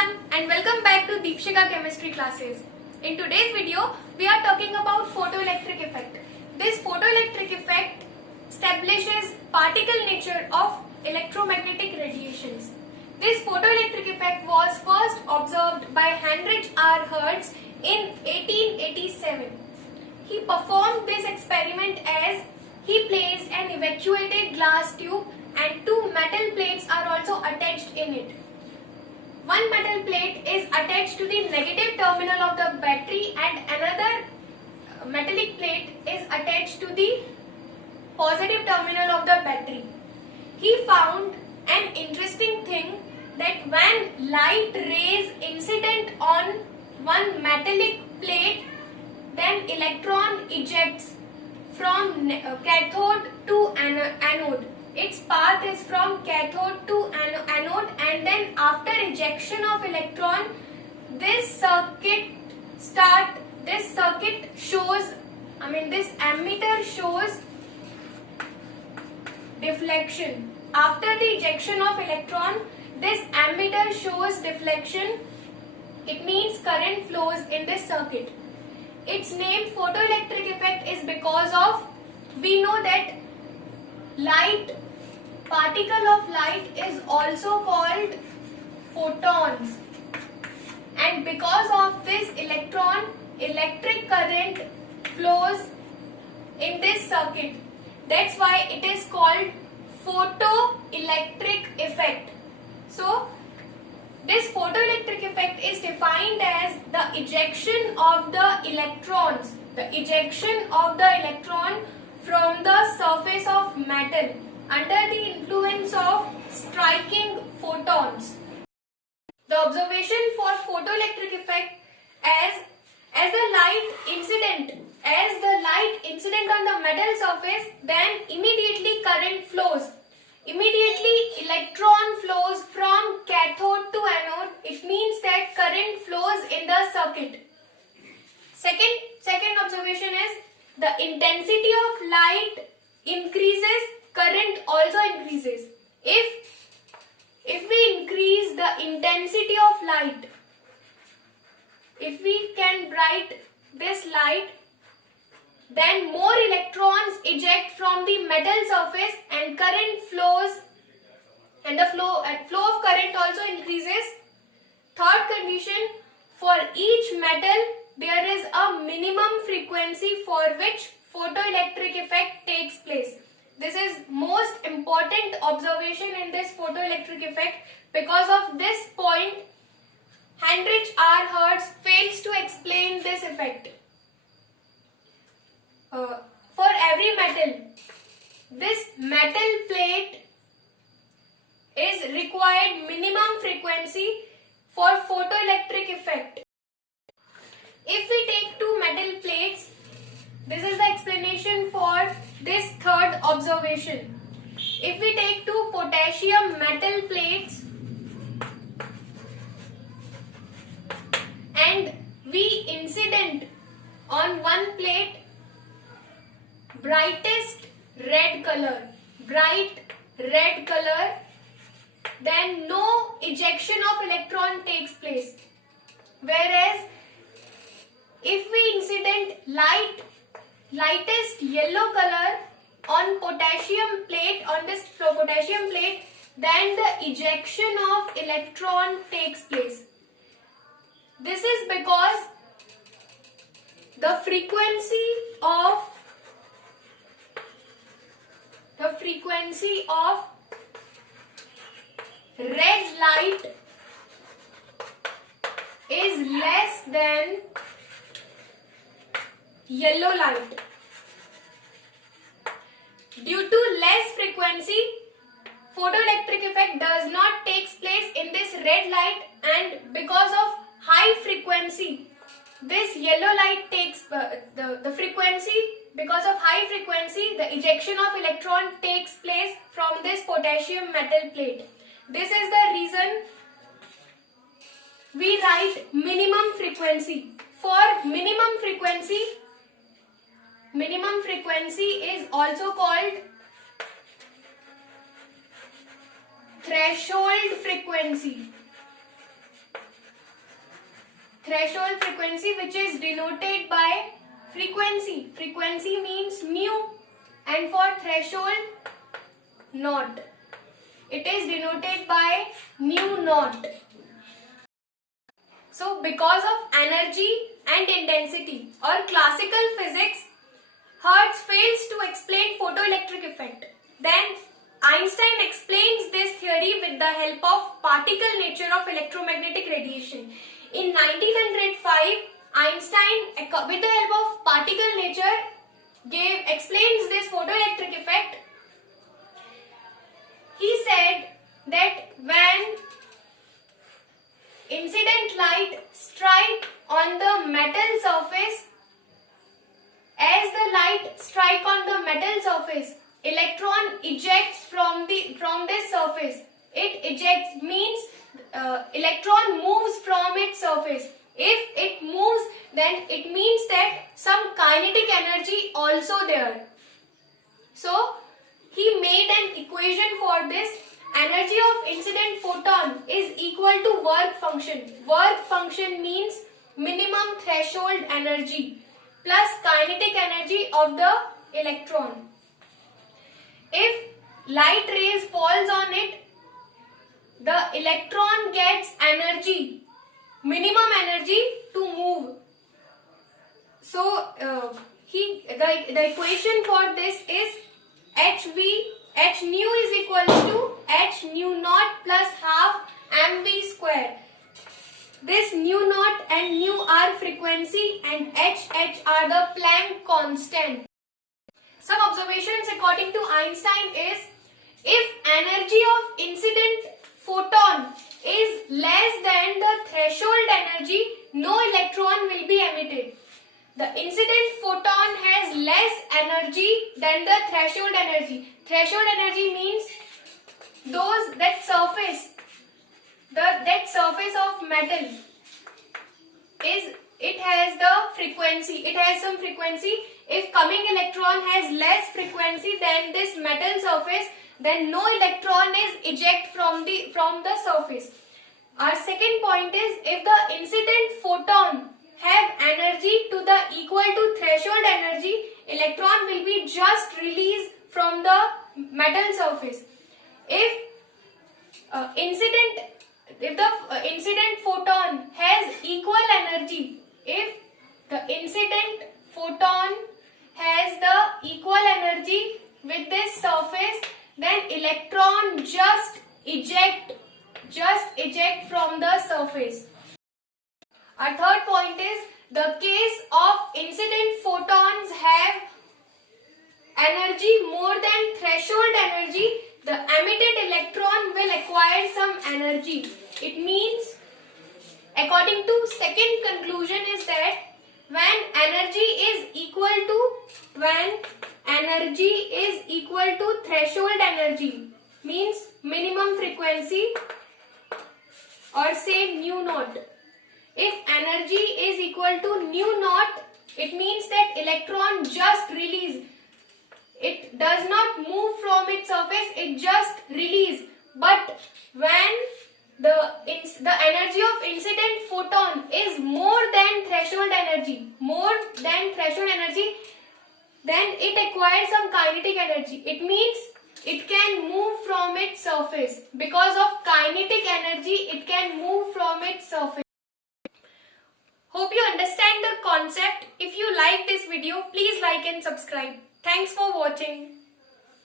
everyone and welcome back to Deepshika chemistry classes. In today's video, we are talking about photoelectric effect. This photoelectric effect establishes particle nature of electromagnetic radiations. This photoelectric effect was first observed by Heinrich R. Hertz in 1887. He performed this experiment as he placed an evacuated glass tube and two metal plates are also attached in it. One metal plate is attached to the negative terminal of the battery and another metallic plate is attached to the positive terminal of the battery. He found an interesting thing that when light rays incident on one metallic plate, then electron ejects from cathode to anode. Its path is from cathode to anode, and then after ejection of electron, this ammeter shows deflection. After the ejection of electron, this ammeter shows deflection. It means current flows in this circuit. Its name photoelectric effect is because of, we know that particle of light is also called photons, and because of this electric current flows in this circuit. That's why it is called photoelectric effect. So this photoelectric effect is defined as the ejection of the electron from the surface of metal under the influence of striking photons. The observation for photoelectric effect as the light incident on the metal surface, then immediately current flows. Immediately electron flows from cathode to anode. It means that current flows in the circuit. Second observation is the intensity of light increases, current also increases. If we increase the intensity of light, if we can bright this light, then more electrons eject from the metal surface and current flows, and the flow of current also increases. Third condition, for each metal there is a minimum frequency for which photoelectric effect takes place. This is most important observation in this photoelectric effect. Because of this point, Heinrich R. Hertz fails to explain this effect. For every metal, this metal plate is required minimum frequency for photoelectric effect. If we take two metal plates, this is the explanation for this third observation. If we take two potassium metal plates and we incident on one plate bright red color, then no ejection of electron takes place. Whereas if we incident lightest yellow color on potassium plate, then the ejection of electron takes place. This is because the frequency of red light is less than yellow light. Due to less frequency, photoelectric effect does not take place in this red light, and because of high frequency, this yellow light takes the frequency. Because of high frequency, the ejection of electron takes place from this potassium metal plate. This is the reason we write minimum frequency. For minimum frequency is also called threshold frequency. threshold frequency, which is denoted by frequency. Frequency means mu, and for threshold, naught. It is denoted by mu naught. So because of energy and intensity or classical physics, Hertz fails to explain photoelectric effect. Then Einstein explains this theory with the help of particle nature of electromagnetic radiation. In 1905, Einstein, with the help of particle nature, explains this photoelectric effect. He said that when incident light strike on the metal surface, as the light strike on the metal surface, electron ejects from this surface. It ejects means electron moves from its surface. If it moves, then it means that some kinetic energy also there. So he made an equation for this. Energy of incident photon is equal to work function. Work function means minimum threshold energy plus kinetic energy of the electron. If light rays falls on it, the electron gets energy, minimum energy to move. So the equation for this is H nu is equals to H nu naught plus half mv square. This nu naught and nu are frequency and H are the Planck constant. Some observations according to Einstein is, if energy of incident photon is less than the threshold energy, no electron will be emitted. The incident photon has less energy than the threshold energy. Threshold energy means that surface of metal has the frequency. It has some frequency. If coming electron has less frequency than this metal surface, then no electron is ejected from the surface. Our second point is, if the incident photon have energy to the equal to threshold energy, electron will be just released from the metal surface. If the incident photon has equal energy, if the incident photon has the equal energy with this surface, then electron just eject from the surface. Our third point is, the case of incident photons have energy more than threshold energy, the emitted electron will acquire some energy. It means, according to second conclusion, is that when energy is equal to threshold energy, means minimum frequency, or say nu naught. If energy is equal to nu naught, it means that electron just release. It does not move from its surface, it just release. But when the energy of incident photon is more than threshold energy, then it acquires some kinetic energy. It means it can move from its surface. Because of kinetic energy, it can move from its surface. Hope you understand the concept. If you like this video, please like and subscribe. Thanks for watching.